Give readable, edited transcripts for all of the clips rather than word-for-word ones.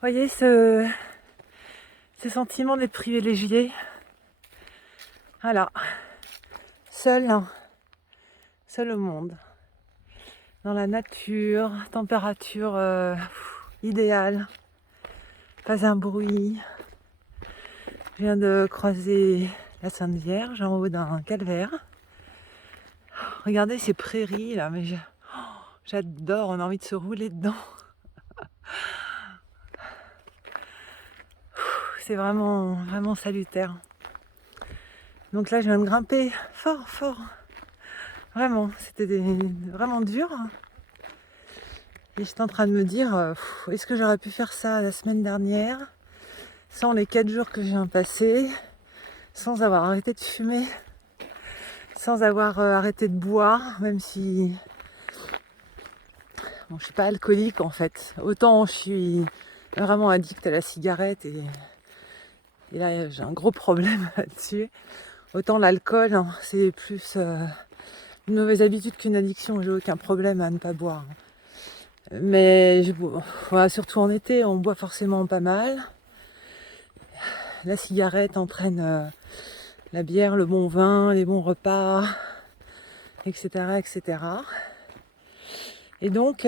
Voyez ce sentiment d'être privilégié. Voilà, seul, hein, seul au monde, dans la nature, température idéale, pas un bruit. Je viens de croiser la Sainte Vierge en haut d'un calvaire. Regardez ces prairies là, mais j'adore, on a envie de se rouler dedans. C'est vraiment, vraiment salutaire. Donc là, je viens de grimper fort, fort. Vraiment, c'était vraiment dur. Et j'étais en train de me dire, est-ce que j'aurais pu faire ça la semaine dernière, sans les 4 jours que je viens de passer, sans avoir arrêté de fumer, sans avoir arrêté de boire, même si bon, je suis pas alcoolique en fait. Autant je suis vraiment addict à la cigarette et là j'ai un gros problème là-dessus. Autant l'alcool, hein, c'est plus une mauvaise habitude qu'une addiction. J'ai aucun problème à ne pas boire. Mais voilà, surtout en été, on boit forcément pas mal. La cigarette entraîne la bière, le bon vin, les bons repas, etc. etc. Et donc,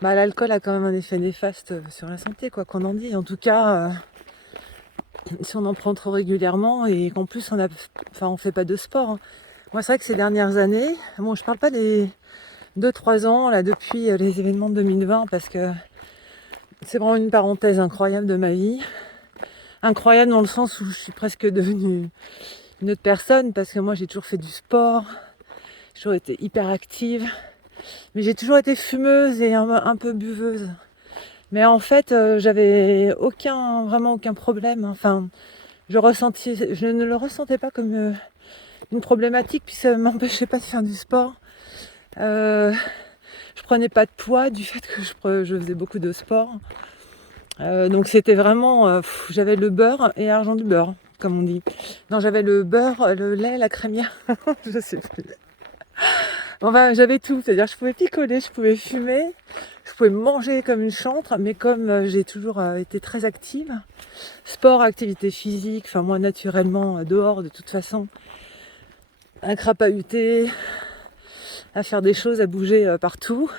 l'alcool a quand même un effet néfaste sur la santé, quoi qu'on en dise. En tout cas, si on en prend trop régulièrement et qu'en plus on fait pas de sport. Hein. Moi, c'est vrai que ces dernières années, bon, je parle pas des 2-3 ans, là, depuis les événements de 2020, parce que c'est vraiment une parenthèse incroyable de ma vie. Incroyable dans le sens où je suis presque devenue une autre personne, parce que moi, j'ai toujours fait du sport, j'ai toujours été hyper active, mais j'ai toujours été fumeuse et un peu buveuse. Mais en fait, j'avais vraiment aucun problème. Enfin, je ne le ressentais pas comme une problématique, puis ça ne m'empêchait pas de faire du sport. Je prenais pas de poids du fait que je faisais beaucoup de sport. Donc c'était vraiment, j'avais le beurre et l'argent du beurre, comme on dit. Non, j'avais le beurre, le lait, la crémière, je sais plus. Enfin, j'avais tout, c'est-à-dire je pouvais picoler, je pouvais fumer, je pouvais manger comme une chantre, mais comme j'ai toujours été très active, sport, activité physique, enfin moi naturellement dehors de toute façon, à crapahuter, à faire des choses, à bouger partout.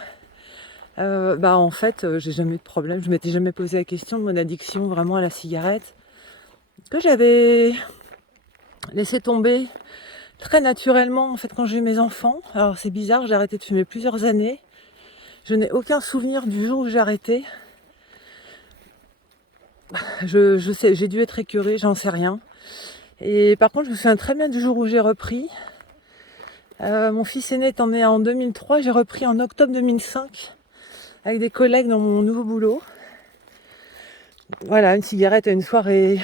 En fait, j'ai jamais eu de problème. Je m'étais jamais posé la question de mon addiction vraiment à la cigarette, que j'avais laissé tomber très naturellement en fait quand j'ai eu mes enfants. Alors c'est bizarre, j'ai arrêté de fumer plusieurs années. Je n'ai aucun souvenir du jour où j'ai arrêté. Je sais, j'ai dû être écœurée, j'en sais rien. Et par contre, je me souviens très bien du jour où j'ai repris. Mon fils aîné étant né en 2003, j'ai repris en octobre 2005 avec des collègues dans mon nouveau boulot. Voilà, une cigarette à une soirée,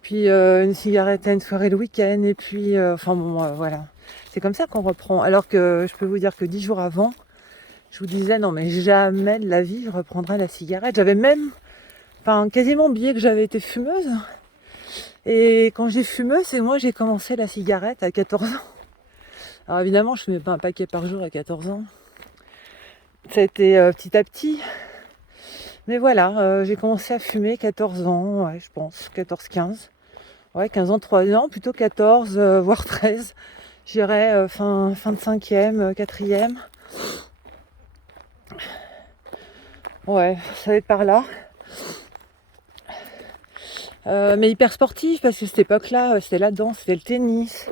puis une cigarette à une soirée le week-end, et puis voilà. C'est comme ça qu'on reprend. Alors que je peux vous dire que 10 jours avant, je vous disais non mais jamais de la vie je reprendrai la cigarette. J'avais même, quasiment oublié que j'avais été fumeuse. Et quand j'ai fumé, c'est moi j'ai commencé la cigarette à 14 ans. Alors évidemment, je fumais pas un paquet par jour à 14 ans. Ça a été petit à petit. Mais voilà, j'ai commencé à fumer 14 ans, ouais, je pense, 14-15. Ouais, 15 ans, 3 ans, plutôt 14, voire 13. J'irais fin de 5e, 4e. Ouais, ça va être par là. Mais hyper sportif, parce que cette époque-là, c'était la danse, c'était le tennis.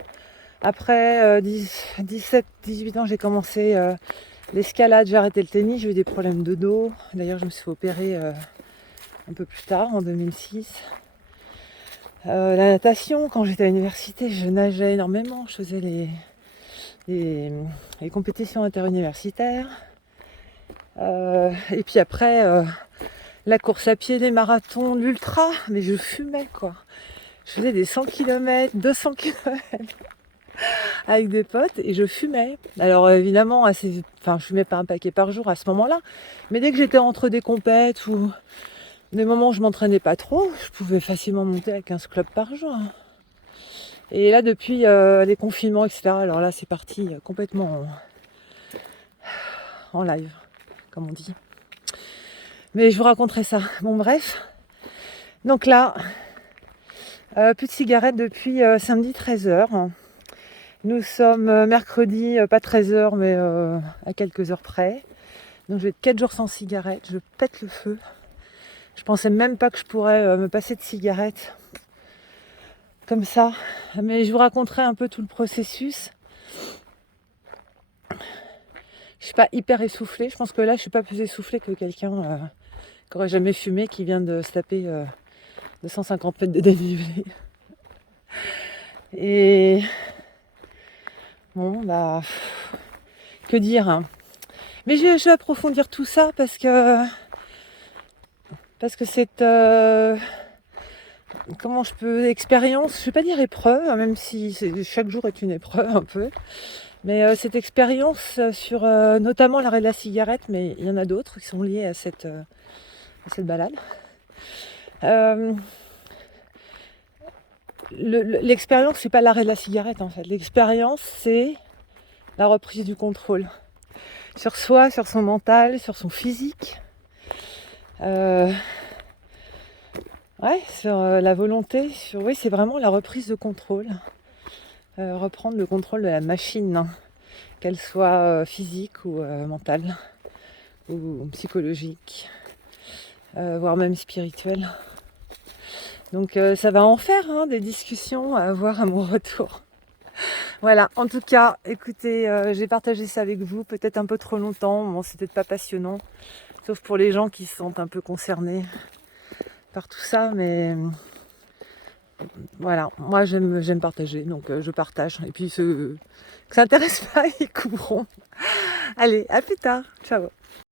Après 17-18 ans, j'ai commencé l'escalade, j'ai arrêté le tennis, j'ai eu des problèmes de dos. D'ailleurs, je me suis fait opérer un peu plus tard, en 2006. La natation, quand j'étais à l'université, je nageais énormément. Je faisais les compétitions interuniversitaires. Et puis après, la course à pied, les marathons, l'ultra. Mais je fumais, quoi. Je faisais des 100 km, 200 km avec des potes et je fumais. Alors évidemment, je fumais pas un paquet par jour à ce moment-là. Mais dès que j'étais entre des compètes ou des moments où je m'entraînais pas trop, je pouvais facilement monter à 15 clubs par jour. Et là, depuis les confinements, etc., alors là, c'est parti complètement en live, comme on dit. Mais je vous raconterai ça. Bon, bref. Donc là, plus de cigarettes depuis samedi 13h. Nous sommes mercredi, pas 13h, mais à quelques heures près. Donc je vais être 4 jours sans cigarettes. Je pète le feu. Je pensais même pas que je pourrais me passer de cigarettes comme ça. Mais je vous raconterai un peu tout le processus. Je suis pas hyper essoufflée. Je pense que là, je suis pas plus essoufflée que quelqu'un qui aurait jamais fumé, qui vient de se taper 250 mètres de dénivelé. Et bon, bah, que dire, hein. Mais je vais approfondir tout ça parce que c'est comment je peux expérience, je vais pas dire épreuve, hein, même si chaque jour est une épreuve un peu. Mais cette expérience sur notamment l'arrêt de la cigarette, mais il y en a d'autres qui sont liés à cette balade. L'expérience, c'est pas l'arrêt de la cigarette en fait. L'expérience, c'est la reprise du contrôle sur soi, sur son mental, sur son physique, sur la volonté. Oui, c'est vraiment la reprise de contrôle. Reprendre le contrôle de la machine, hein, qu'elle soit physique ou mentale ou psychologique, voire même spirituelle. Donc ça va en faire hein, des discussions à avoir à mon retour. Voilà, en tout cas, écoutez, j'ai partagé ça avec vous, peut-être un peu trop longtemps, bon, c'est peut-être pas passionnant, sauf pour les gens qui se sentent un peu concernés par tout ça, mais voilà, moi j'aime partager, donc je partage. Et puis ceux que ça n'intéresse pas, ils couperont. Allez, à plus tard, ciao.